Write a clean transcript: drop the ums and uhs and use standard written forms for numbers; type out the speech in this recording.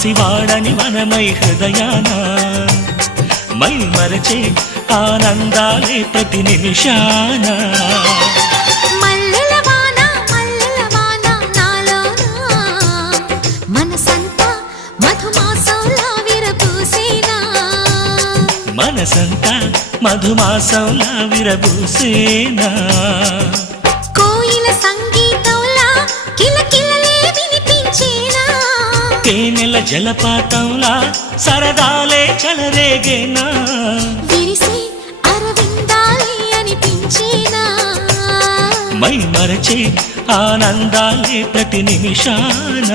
పసివాడని మనమై హృదయాన మై మరచే ఆనందాలే ప్రతి నిమిషాన మనసంతా మధుమాసంలా విరబూసేనా కోయిల సంగీతంలా కిలకిలలే వినిపించేనా తేనెల జలపాతంలా సరదాలే చెలరేగేనా విరిసే అరవిందాలే అనిపించేనా మై మరచే ఆనందాలే ప్రతి నిమిషాన